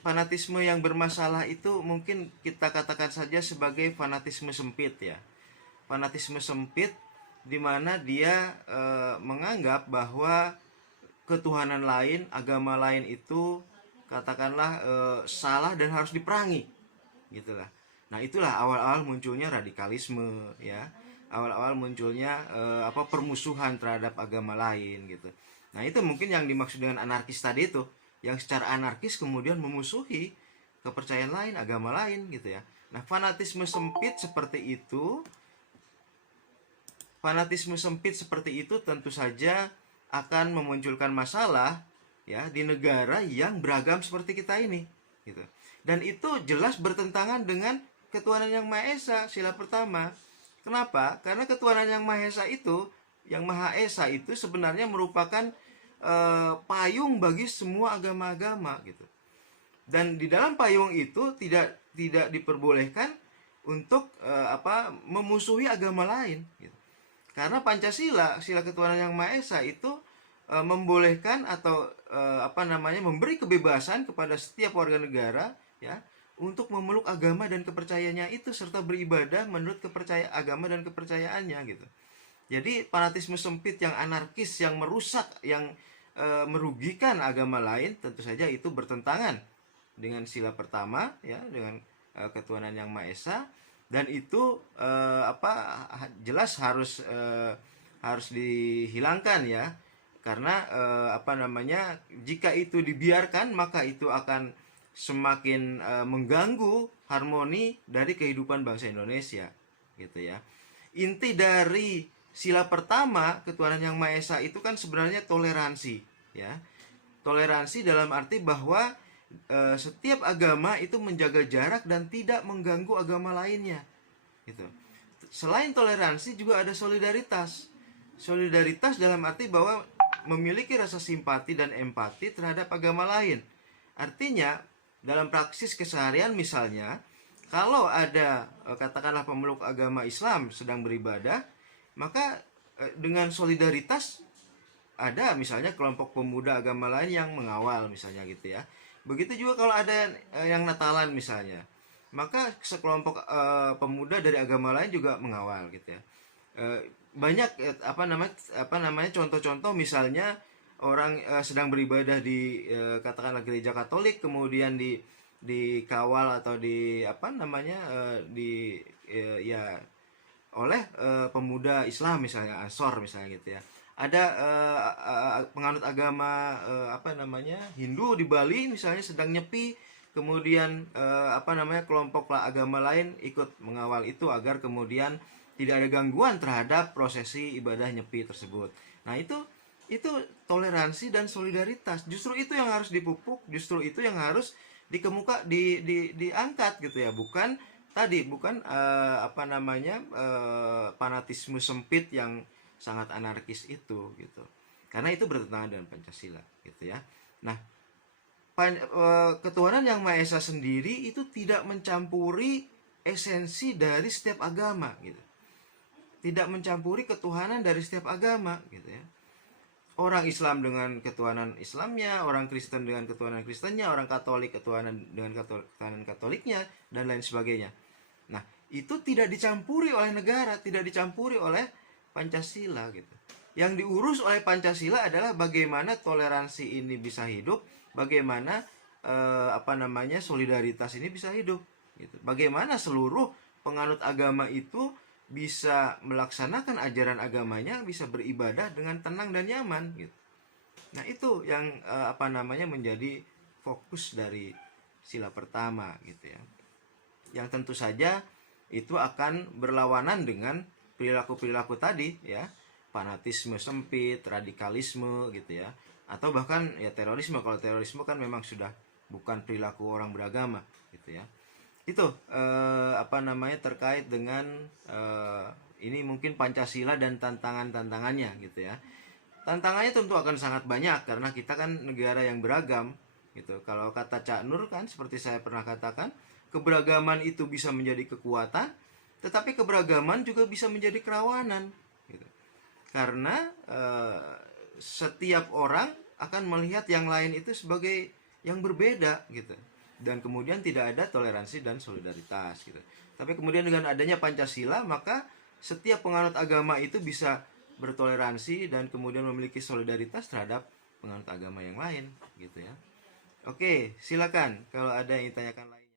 fanatisme yang bermasalah itu mungkin kita katakan saja sebagai fanatisme sempit ya. Fanatisme sempit di mana dia menganggap bahwa ketuhanan lain, agama lain itu katakanlah salah dan harus diperangi, gitulah. Nah, itulah awal-awal munculnya radikalisme ya. Awal-awal munculnya permusuhan terhadap agama lain gitu. Nah, itu mungkin yang dimaksud dengan anarkis tadi itu, yang secara anarkis kemudian memusuhi kepercayaan lain, agama lain gitu ya. Nah, fanatisme sempit seperti itu tentu saja akan memunculkan masalah ya di negara yang beragam seperti kita ini gitu. Dan itu jelas bertentangan dengan ketuhanan yang Maha Esa, sila pertama. Kenapa? Karena ketuhanan yang Maha Esa itu, yang Maha Esa itu sebenarnya merupakan payung bagi semua agama-agama gitu. Dan di dalam payung itu tidak diperbolehkan untuk memusuhi agama lain gitu. Karena Pancasila, sila ketuhanan yang Maha Esa itu membolehkan atau memberi kebebasan kepada setiap warga negara ya untuk memeluk agama dan kepercayaannya itu serta beribadah menurut agama dan kepercayaannya gitu. Jadi fanatisme sempit yang anarkis, yang merusak, yang merugikan agama lain tentu saja itu bertentangan dengan sila pertama ya, dengan ketuhanan yang Maha Esa, dan itu jelas harus dihilangkan ya. Karena jika itu dibiarkan maka itu akan semakin mengganggu harmoni dari kehidupan bangsa Indonesia gitu ya. Inti dari sila pertama ketuhanan yang Maha Esa itu kan sebenarnya toleransi ya. Toleransi dalam arti bahwa setiap agama itu menjaga jarak dan tidak mengganggu agama lainnya gitu. Selain toleransi juga ada solidaritas. Solidaritas dalam arti bahwa memiliki rasa simpati dan empati terhadap agama lain. Artinya dalam praksis keseharian misalnya, kalau ada katakanlah pemeluk agama Islam sedang beribadah, maka dengan solidaritas ada misalnya kelompok pemuda agama lain yang mengawal misalnya gitu ya. Begitu juga kalau ada yang Natalan misalnya, maka sekelompok pemuda dari agama lain juga mengawal gitu ya. Banyak contoh-contoh misalnya orang sedang beribadah di katakanlah gereja Katolik, kemudian dikawal atau oleh pemuda Islam misalnya, Ansor misalnya gitu ya. Ada penganut agama Hindu di Bali misalnya sedang nyepi, kemudian kelompok agama lain ikut mengawal itu agar kemudian tidak ada gangguan terhadap prosesi ibadah nyepi tersebut. Nah, itu toleransi dan solidaritas. Justru itu yang harus dipupuk, justru itu yang harus diangkat gitu ya. Bukan fanatisme sempit yang sangat anarkis itu gitu. Karena itu bertentangan dengan Pancasila gitu ya. Nah, ketuhanan yang Maha Esa sendiri itu tidak mencampuri esensi dari setiap agama gitu. Tidak mencampuri ketuhanan dari setiap agama gitu ya. Orang Islam dengan ketuhanan Islamnya, orang Kristen dengan ketuhanan Kristennya, orang Katolik ketuhanan dengan ketuhanan Katoliknya, dan lain sebagainya. Nah, itu tidak dicampuri oleh negara, tidak dicampuri oleh Pancasila gitu. Yang diurus oleh Pancasila adalah bagaimana toleransi ini bisa hidup, bagaimana solidaritas ini bisa hidup gitu. Bagaimana seluruh penganut agama itu bisa melaksanakan ajaran agamanya, bisa beribadah dengan tenang dan nyaman gitu. Nah, itu yang menjadi fokus dari sila pertama gitu ya. Yang tentu saja itu akan berlawanan dengan perilaku-perilaku tadi ya, fanatisme sempit, radikalisme gitu ya, atau bahkan ya terorisme. Kalau terorisme kan memang sudah bukan perilaku orang beragama gitu ya. Itu terkait dengan ini mungkin Pancasila dan tantangannya gitu ya. Tantangannya tentu akan sangat banyak karena kita kan negara yang beragam gitu. Kalau kata Cak Nur kan seperti saya pernah katakan, keberagaman itu bisa menjadi kekuatan, tetapi keberagaman juga bisa menjadi kerawanan gitu. Karena setiap orang akan melihat yang lain itu sebagai yang berbeda gitu. Dan kemudian tidak ada toleransi dan solidaritas gitu. Tapi kemudian dengan adanya Pancasila, maka setiap penganut agama itu bisa bertoleransi dan kemudian memiliki solidaritas terhadap penganut agama yang lain gitu ya. Oke, silakan kalau ada yang ditanyakan lain.